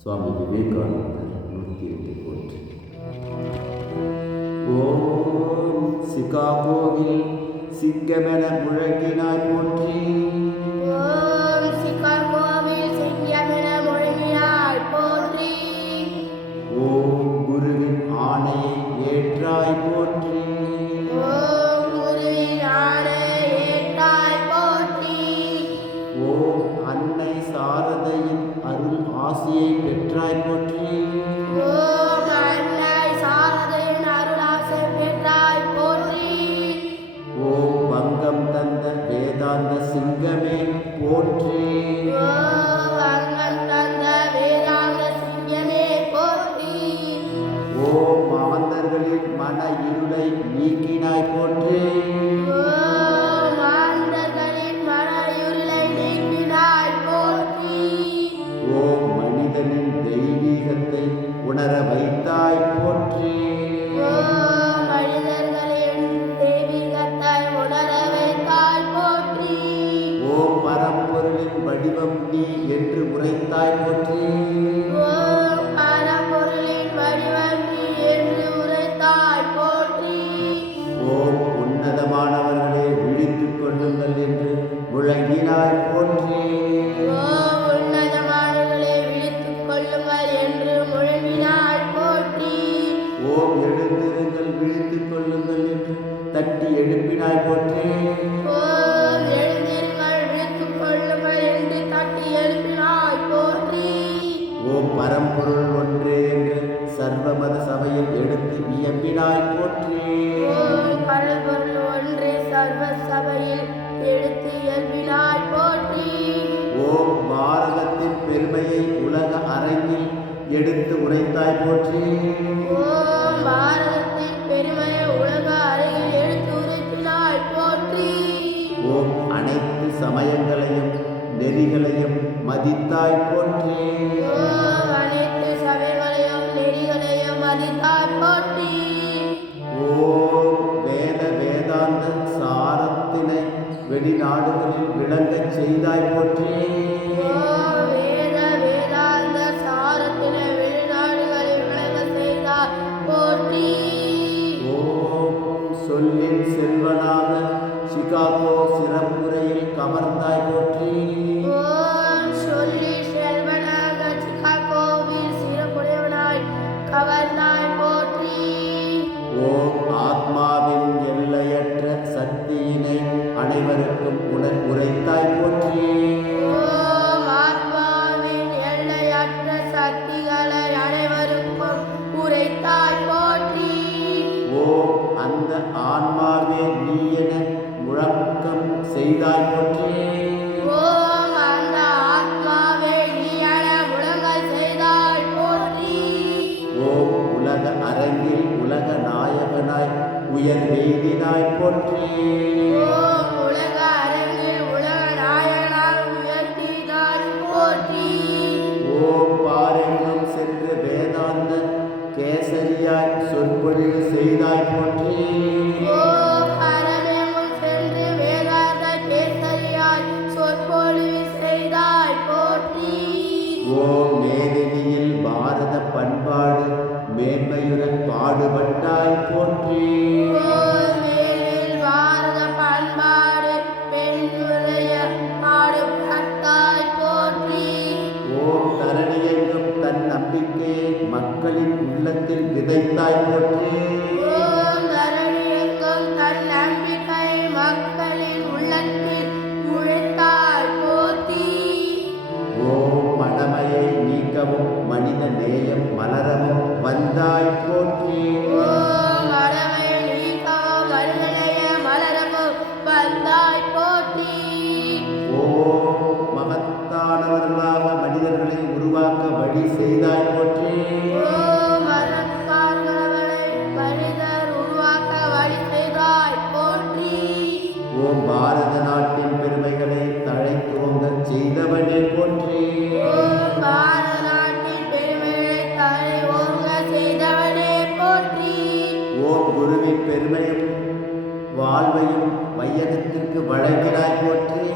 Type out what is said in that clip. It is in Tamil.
சுவாமி விவேகானந்தர் நூற்றி எட்டு போற்று ஓம் சிகாகோவில் சிங்கமென முழங்கினார் போற்றி ஓம் குருவின் ஆணையை ஏற்றாய் போற்றி ஓம் அன்னை சாரதை ஆசியை பெற்றாய் போற்றி. ஓம் பங்கம் தந்த வேதாந்த சிங்கமே போற்றி. ஓம் அவந்தர்களின் மன இருளை நீக்கினாய் போற்றே. தெய்வம் நீ என்று உரைத்தாய் போற்றி. பெருமையை உலக அரங்கில் எடுத்து உரைத்தாய் போற்றி. ஓம் அனைத்து சமயங்களையும் நெறிகளையும் மதித்தாய் போற்றி. அனைத்து சமயங்களையும் நெறிகளையும் மதித்தாய் போற்றி. ஓம் வேத வேதாந்த சாரத்தினை வெளிநாடுகளில் விளங்கச் செய்தாய் போற்றி. சிவோ சிறப்புரையில் கவர்ந்தாய் போற்றி. சொல்லி செல்வனாக சிகாகோவில் சிறப்புடையவனாய் கவர்ந்தாய் போற்றி. ஓம் ஆத்மாவின் எல்லையற்ற சக்தியினை அனைவருக்கும் உணர் உரைத்தாய் போற்றி. செய்தாய் போற்றி. உலக அரங்கில் உலக நாயகனாய் உயர் வேதினாய் போற்றி. உலக கொண்டாய் போற்றி. மக்களின் உள்ளத்தில் விதைத்தாய் போற்றி. மறப்பார்க்க வழி செய்தாய் போற்றி. ஓம் பாரத நாட்டின் பெருமைகளை தழை தோங்கச் செய்தவனே போற்றி. ஓம் குருவின் பெருமையும் வாழ்வையும் வையகத்திற்கு வழங்கினாய் போற்றி.